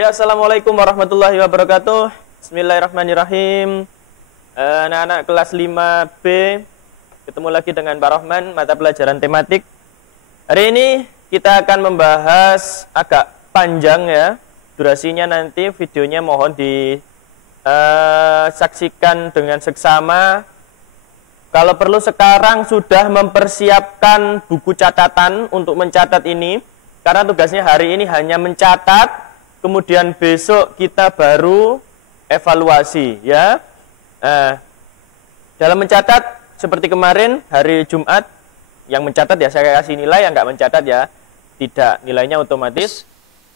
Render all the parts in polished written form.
Ya, assalamualaikum warahmatullahi wabarakatuh. Bismillahirrahmanirrahim. Anak-anak kelas 5B, ketemu lagi dengan Pak Rohman, mata pelajaran tematik. Hari ini kita akan membahas agak panjang ya. Durasinya nanti videonya mohon disaksikan dengan seksama. Kalau perlu sekarang sudah mempersiapkan buku catatan untuk mencatat ini. Karena tugasnya hari ini hanya mencatat. Kemudian besok kita baru evaluasi ya. Dalam mencatat seperti kemarin hari Jumat, yang mencatat ya saya kasih nilai, yang nggak mencatat ya tidak, nilainya otomatis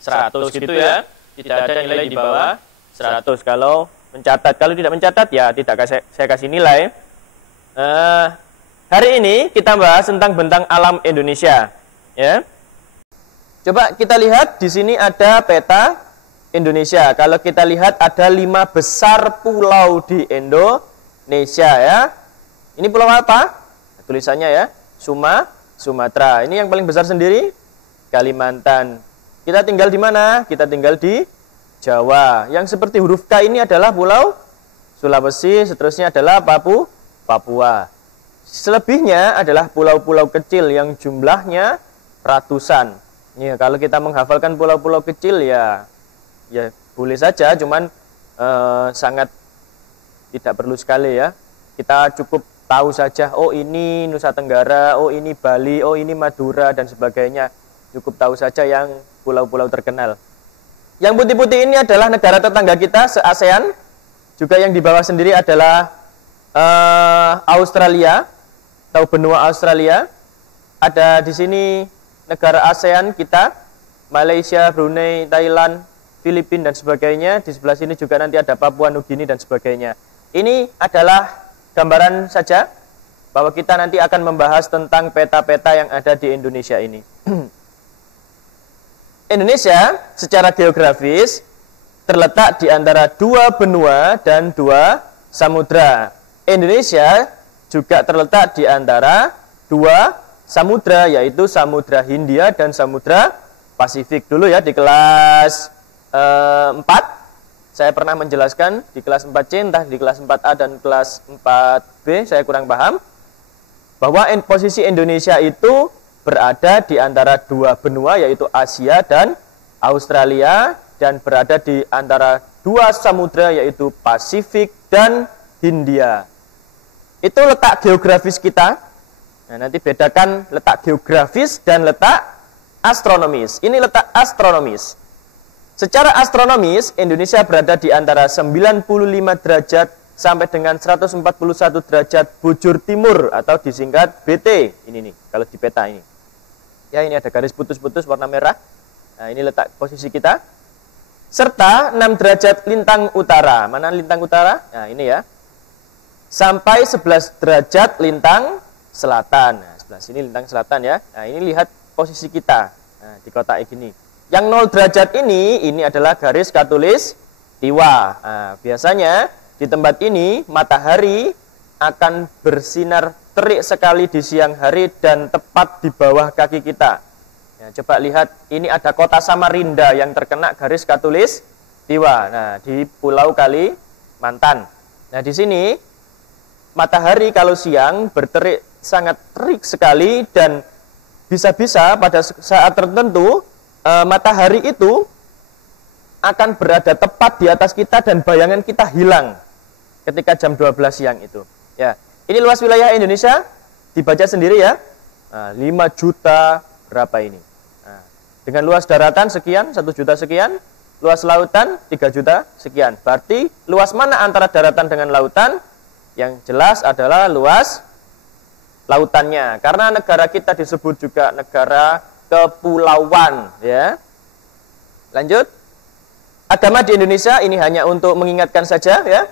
100 gitu ya. Tidak ada nilai di bawah 100 kalau mencatat. Kalau tidak mencatat ya tidak saya kasih nilai. Hari ini kita bahas tentang bentang alam Indonesia ya. Coba kita lihat di sini ada peta Indonesia. Kalau kita lihat ada 5 besar pulau di Indonesia ya. Ini pulau apa? Tulisannya ya, Sumatera. Ini yang paling besar sendiri Kalimantan. Kita tinggal di mana? Kita tinggal di Jawa. Yang seperti huruf K ini adalah pulau Sulawesi, seterusnya adalah Papua. Selebihnya adalah pulau-pulau kecil yang jumlahnya ratusan. Ya, kalau kita menghafalkan pulau-pulau kecil ya boleh saja, cuman sangat tidak perlu sekali ya. Kita cukup tahu saja, oh ini Nusa Tenggara, oh ini Bali, oh ini Madura dan sebagainya. Cukup tahu saja yang pulau-pulau terkenal. Yang putih-putih ini adalah negara tetangga kita se-ASEAN. Juga yang di bawah sendiri adalah Australia, atau benua Australia. Ada di sini negara ASEAN kita, Malaysia, Brunei, Thailand, Filipina dan sebagainya. Di sebelah sini juga nanti ada Papua Nugini dan sebagainya. Ini adalah gambaran saja bahwa kita nanti akan membahas tentang peta-peta yang ada di Indonesia ini. Indonesia secara geografis terletak di antara 2 benua dan 2 samudra. Indonesia juga terletak di antara 2 samudra, yaitu Samudra Hindia dan Samudra Pasifik. Dulu ya di kelas 4 saya pernah menjelaskan, di kelas 4C, entah di kelas 4A dan kelas 4B saya kurang paham, bahwa posisi Indonesia itu berada di antara 2 benua, yaitu Asia dan Australia, dan berada di antara 2 samudra, yaitu Pasifik dan Hindia. Itu letak geografis kita. Nah, nanti bedakan letak geografis dan letak astronomis. Ini letak astronomis. Secara astronomis, Indonesia berada di antara 95 derajat sampai dengan 141 derajat bujur timur atau disingkat BT. Ini nih, kalau di peta ini. Ya, ini ada garis putus-putus warna merah. Nah, ini letak posisi kita. Serta 6 derajat lintang utara. Mana lintang utara? Nah, ini ya. Sampai 11 derajat lintang selatan. Nah, sebelah sini lintang selatan ya. Nah, ini lihat posisi kita. Nah, di kotak gini. Yang 0 derajat ini adalah garis khatulistiwa. Nah, biasanya di tempat ini matahari akan bersinar terik sekali di siang hari dan tepat di bawah kaki kita. Nah, coba lihat, ini ada kota Samarinda yang terkena garis khatulistiwa. Nah, di Pulau Kalimantan. Nah, di sini matahari kalau siang berterik sangat terik sekali, dan bisa-bisa pada saat tertentu matahari itu akan berada tepat di atas kita dan bayangan kita hilang ketika jam 12 siang itu. Ya, ini luas wilayah Indonesia, dibaca sendiri ya. Nah, 5 juta berapa ini? Nah, dengan luas daratan sekian, 1 juta sekian, luas lautan 3 juta sekian. Berarti luas mana antara daratan dengan lautan? Yang jelas adalah luas lautannya. Karena negara kita disebut juga negara kepulauan ya. Lanjut. Agama di Indonesia ini hanya untuk mengingatkan saja ya.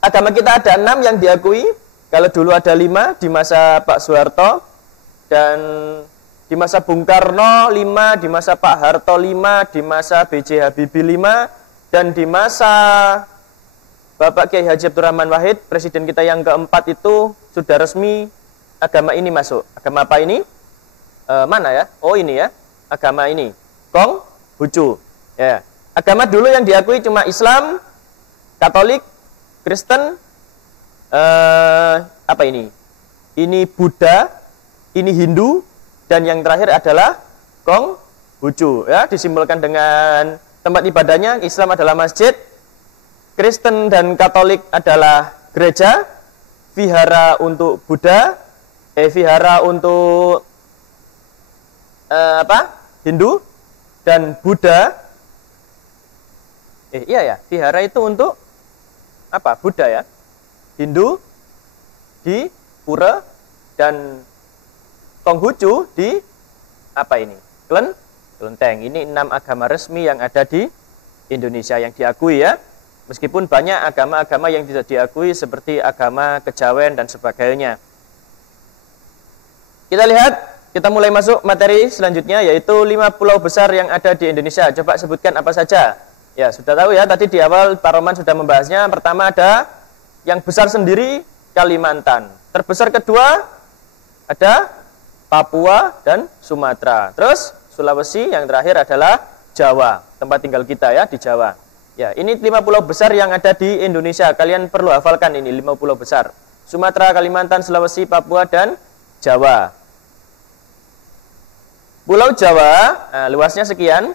Agama kita ada 6 yang diakui. Kalau dulu ada 5 di masa Pak Soeharto, dan di masa Bung Karno 5, di masa Pak Harto 5, di masa B.J. Habibie 5, dan di masa Bapak Kiai Haji Abdurrahman Wahid, presiden kita yang keempat, itu sudah resmi agama ini masuk. Agama apa ini? Mana ya? Oh ini ya, agama ini, Konghucu. Ya, Agama dulu yang diakui cuma Islam, Katolik, Kristen, apa ini? Ini Buddha, ini Hindu, dan yang terakhir adalah Konghucu. Ya, disimbolkan dengan tempat ibadahnya. Islam adalah masjid, Kristen dan Katolik adalah gereja, vihara untuk Buddha, vihara untuk Hindu, dan Buddha. Iya ya, vihara itu untuk Buddha ya. Hindu di pura dan Konghucu di Kelenteng. Ini 6 agama resmi yang ada di Indonesia yang diakui ya. Meskipun banyak agama-agama yang tidak diakui seperti agama kejawen dan sebagainya. Kita mulai masuk materi selanjutnya, yaitu 5 pulau besar yang ada di Indonesia. Coba sebutkan apa saja. Ya, sudah tahu ya, tadi di awal Pak Roman sudah membahasnya. Pertama ada yang besar sendiri, Kalimantan. Terbesar kedua ada Papua dan Sumatera. Terus Sulawesi, yang terakhir adalah Jawa, tempat tinggal kita ya, di Jawa. Ya, ini 5 pulau besar yang ada di Indonesia. Kalian perlu hafalkan ini 5 pulau besar. Sumatera, Kalimantan, Sulawesi, Papua, dan Jawa. Pulau Jawa, luasnya sekian,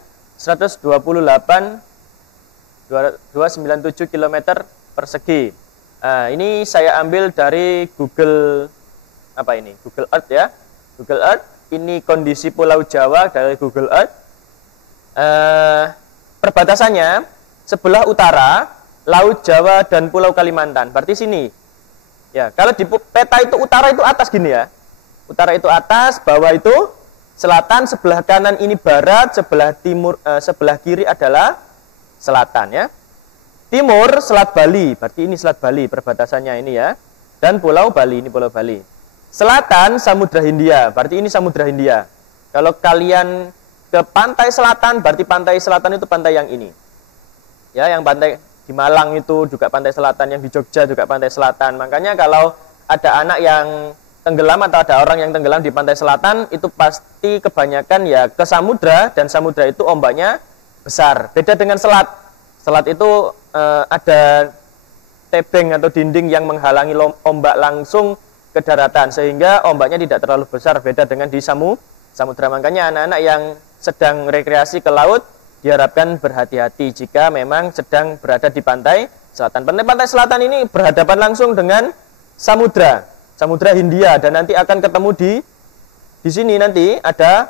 297 km persegi. Ini saya ambil dari Google Google Earth ya. Google Earth, ini kondisi Pulau Jawa dari Google Earth. Perbatasannya sebelah utara Laut Jawa dan Pulau Kalimantan. Berarti sini. Ya, kalau di peta itu utara itu atas gini ya. Utara itu atas, bawah itu selatan, sebelah kanan ini barat, sebelah timur, sebelah kiri adalah selatan ya. Timur Selat Bali, berarti ini Selat Bali perbatasannya ini ya. Dan Pulau Bali, ini Pulau Bali. Selatan Samudra Hindia, berarti ini Samudra Hindia. Kalau kalian ke pantai selatan, berarti pantai selatan itu pantai yang ini. Ya, yang pantai di Malang itu juga pantai selatan, yang di Jogja juga pantai selatan. Makanya kalau ada anak yang tenggelam atau ada orang yang tenggelam di pantai selatan, itu pasti kebanyakan ya ke samudra, dan samudra itu ombaknya besar. Beda dengan selat. Selat itu ada tebing atau dinding yang menghalangi ombak langsung ke daratan, sehingga ombaknya tidak terlalu besar. Beda dengan di samudra. Makanya anak-anak yang sedang rekreasi ke laut diharapkan berhati-hati jika memang sedang berada di pantai selatan. Pantai selatan ini berhadapan langsung dengan samudra. Samudra Hindia, dan nanti akan ketemu di sini nanti ada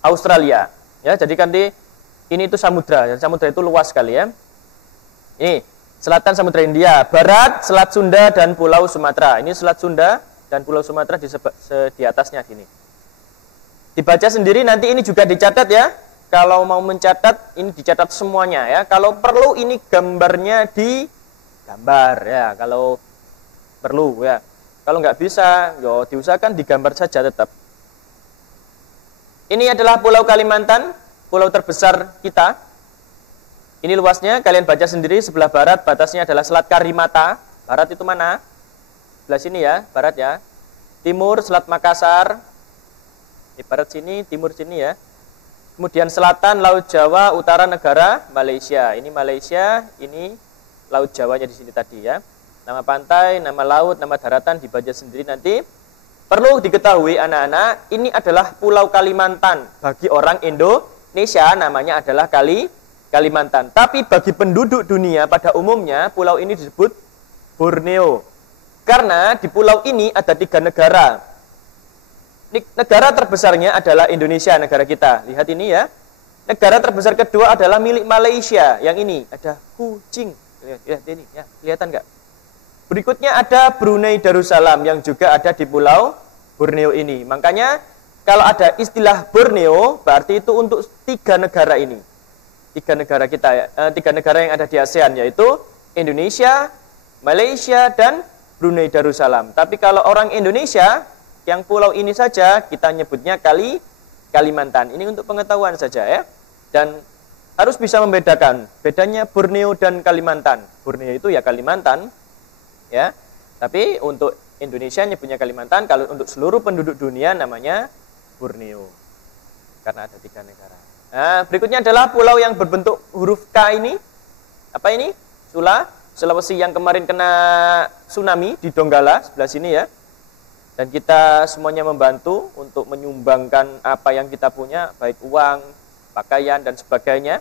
Australia. Ya, jadi nanti ini itu samudra. Samudra itu luas sekali ya. Ini selatan Samudra Hindia, barat Selat Sunda dan Pulau Sumatera. Ini Selat Sunda dan Pulau Sumatera di atasnya sini. Dibaca sendiri, nanti ini juga dicatat ya. Kalau mau mencatat, ini dicatat semuanya ya. Kalau perlu ini gambarnya digambar ya. Kalau perlu ya. Kalau nggak bisa, yo diusahakan digambar saja tetap. Ini adalah Pulau Kalimantan, pulau terbesar kita. Ini luasnya, kalian baca sendiri. Sebelah barat batasnya adalah Selat Karimata. Barat itu mana? Sebelah sini ya, barat ya. Timur Selat Makassar. Di barat sini, timur sini ya. Kemudian selatan Laut Jawa, utara negara Malaysia. Ini Malaysia, ini Laut Jawanya di sini tadi ya. Nama pantai, nama laut, nama daratan dibaca sendiri nanti. Perlu diketahui anak-anak, ini adalah Pulau Kalimantan. Bagi orang Indonesia namanya adalah Kalimantan. Tapi bagi penduduk dunia pada umumnya pulau ini disebut Borneo. Karena di pulau ini ada 3 negara. Negara terbesarnya adalah Indonesia, negara kita. Lihat ini ya. Negara terbesar kedua adalah milik Malaysia. Yang ini ada kucing. Lihat ini ya, kelihatan nggak? Berikutnya ada Brunei Darussalam yang juga ada di Pulau Borneo ini. Makanya kalau ada istilah Borneo, berarti itu untuk 3 negara ini. 3 negara kita, 3 negara yang ada di ASEAN, yaitu Indonesia, Malaysia, dan Brunei Darussalam. Tapi kalau orang Indonesia, yang pulau ini saja kita nyebutnya Kalimantan. Ini untuk pengetahuan saja ya. Dan harus bisa membedakan bedanya Borneo dan Kalimantan. Borneo itu ya Kalimantan. Ya, tapi untuk Indonesia nyebutnya Kalimantan, kalau untuk seluruh penduduk dunia namanya Borneo. karena ada 3 negara. Nah, berikutnya adalah pulau yang berbentuk huruf K ini. Apa ini? Sulawesi yang kemarin kena tsunami di Donggala sebelah sini ya. Dan kita semuanya membantu untuk menyumbangkan apa yang kita punya, baik uang, pakaian dan sebagainya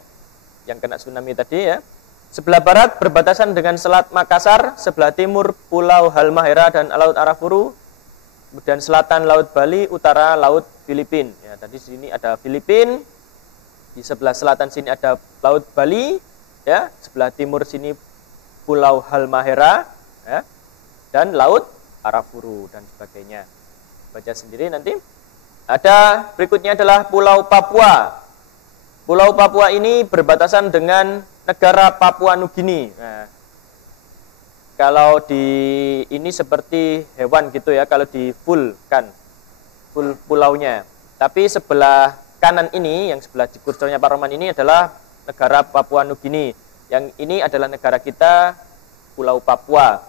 yang kena tsunami tadi ya. Sebelah barat berbatasan dengan Selat Makassar, sebelah timur Pulau Halmahera dan Laut Arafuru, kemudian selatan Laut Bali, utara Laut Filipina. Ya, tadi sini ada Filipina, di sebelah selatan sini ada Laut Bali, ya, sebelah timur sini Pulau Halmahera, ya, dan Laut Arafuru dan sebagainya. Baca sendiri nanti. Ada berikutnya adalah Pulau Papua. Pulau Papua ini berbatasan dengan negara Papua Nugini. Nah, kalau di ini seperti hewan gitu ya, kalau di full pulaunya. Tapi sebelah kanan ini, yang sebelah di kursornya Pak Roman ini adalah negara Papua Nugini. Yang ini adalah negara kita, Pulau Papua.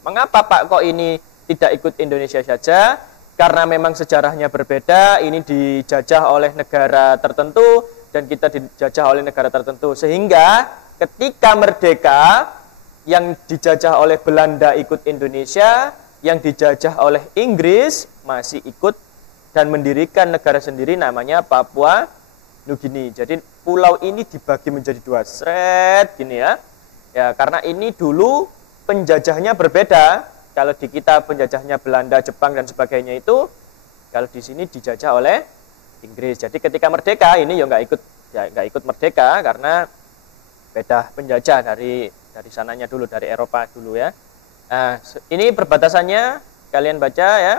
Mengapa Pak kok ini tidak ikut Indonesia saja? Karena memang sejarahnya berbeda, ini dijajah oleh negara tertentu, dan kita dijajah oleh negara tertentu. Sehingga ketika merdeka, yang dijajah oleh Belanda ikut Indonesia, yang dijajah oleh Inggris masih ikut dan mendirikan negara sendiri namanya Papua Nugini. Jadi pulau ini dibagi menjadi 2 seret gini ya. Ya, karena ini dulu penjajahnya berbeda. Kalau di kita penjajahnya Belanda, Jepang dan sebagainya itu, kalau di sini dijajah oleh Inggris. Jadi ketika merdeka ini ya nggak ikut merdeka karena beda penjajah dari sananya dulu, dari Eropa dulu ya. Nah, ini perbatasannya kalian baca ya.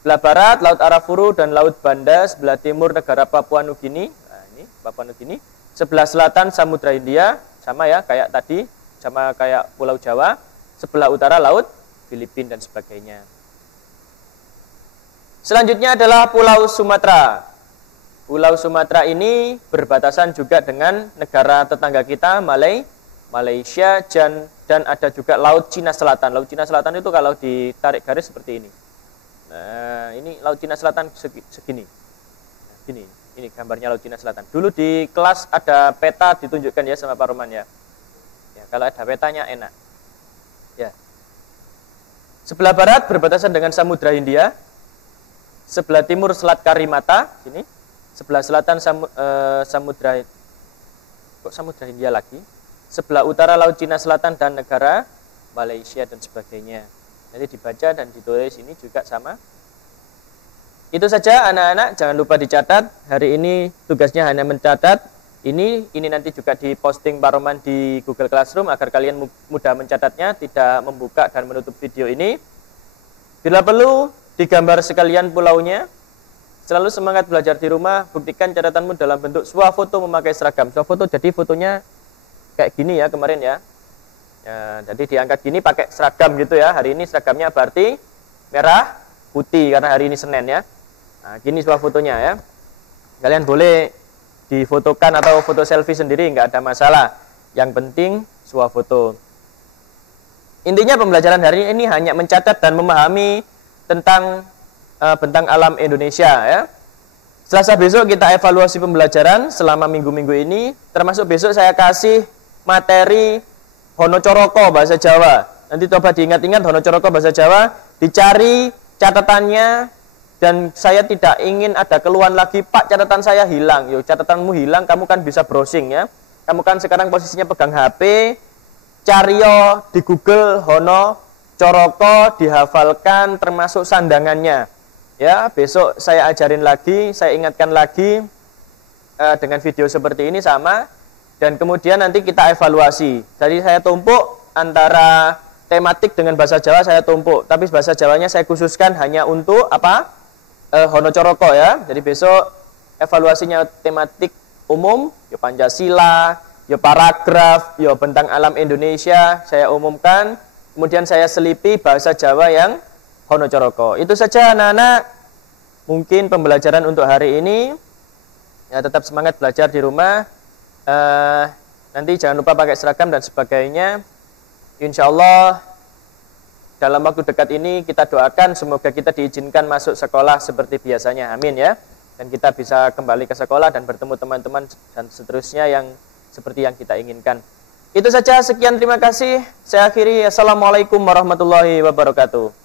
Sebelah barat Laut Arafuru dan Laut Banda, sebelah timur negara Papua Nugini. Nah, ini Papua Nugini. Sebelah selatan Samudra Hindia, sama ya kayak tadi, sama kayak Pulau Jawa. Sebelah utara Laut Filipina dan sebagainya. Selanjutnya adalah Pulau Sumatera. Pulau Sumatera ini berbatasan juga dengan negara tetangga kita, Malaysia, dan ada juga Laut Cina Selatan. Laut Cina Selatan itu kalau ditarik garis seperti ini. Nah, ini Laut Cina Selatan segini. Nah, gini, ini gambarnya Laut Cina Selatan. Dulu di kelas ada peta ditunjukkan ya sama Pak Roman ya. Ya, kalau ada petanya enak. Ya. Sebelah barat berbatasan dengan Samudra Hindia. Sebelah timur Selat Karimata, sini. Sebelah selatan Samudra Hindia lagi. Sebelah utara Laut Cina Selatan dan negara Malaysia dan sebagainya. Nanti dibaca dan ditulis ini juga sama. Itu saja anak-anak, jangan lupa dicatat. Hari ini tugasnya hanya mencatat. Ini nanti juga diposting Pak Roman di Google Classroom agar kalian mudah mencatatnya, tidak membuka dan menutup video ini. Bila perlu digambar sekalian pulaunya. Selalu semangat belajar di rumah, buktikan catatanmu dalam bentuk swafoto memakai seragam. Swafoto jadi fotonya kayak gini ya kemarin ya. Ya, jadi diangkat gini pakai seragam gitu ya. Hari ini seragamnya berarti merah putih karena hari ini Senin ya. Nah, gini swafotonya ya. Kalian boleh difotokan atau foto selfie sendiri, nggak ada masalah. Yang penting swafoto. Intinya pembelajaran hari ini hanya mencatat dan memahami tentang bentang alam Indonesia ya. Selasa besok kita evaluasi pembelajaran selama minggu-minggu ini, termasuk besok saya kasih materi Honocoroko bahasa Jawa. Nanti coba diingat-ingat Honocoroko bahasa Jawa, dicari catatannya, dan saya tidak ingin ada keluhan lagi, Pak catatan saya hilang. Yo, catatanmu hilang, kamu kan bisa browsing ya. Kamu kan sekarang posisinya pegang HP, cari yo di Google Honocoroko, dihafalkan termasuk sandangannya. Ya, besok saya ajarin lagi, saya ingatkan lagi dengan video seperti ini sama, dan kemudian nanti kita evaluasi. Jadi saya tumpuk antara tematik dengan bahasa Jawa, saya tumpuk, tapi bahasa Jawanya saya khususkan hanya untuk apa? Honocoroko ya. Jadi besok evaluasinya tematik umum, ya Pancasila, ya paragraf, ya bentang alam Indonesia saya umumkan, kemudian saya selipi bahasa Jawa yang Honocoroko. Itu saja anak-anak, mungkin pembelajaran untuk hari ini. Ya, tetap semangat belajar di rumah. Nanti jangan lupa pakai seragam dan sebagainya. Insya Allah dalam waktu dekat ini kita doakan semoga kita diizinkan masuk sekolah seperti biasanya. Amin ya. dan kita bisa kembali ke sekolah dan bertemu teman-teman dan seterusnya yang seperti yang kita inginkan. Itu saja, sekian, terima kasih. Saya akhiri. Assalamualaikum warahmatullahi wabarakatuh.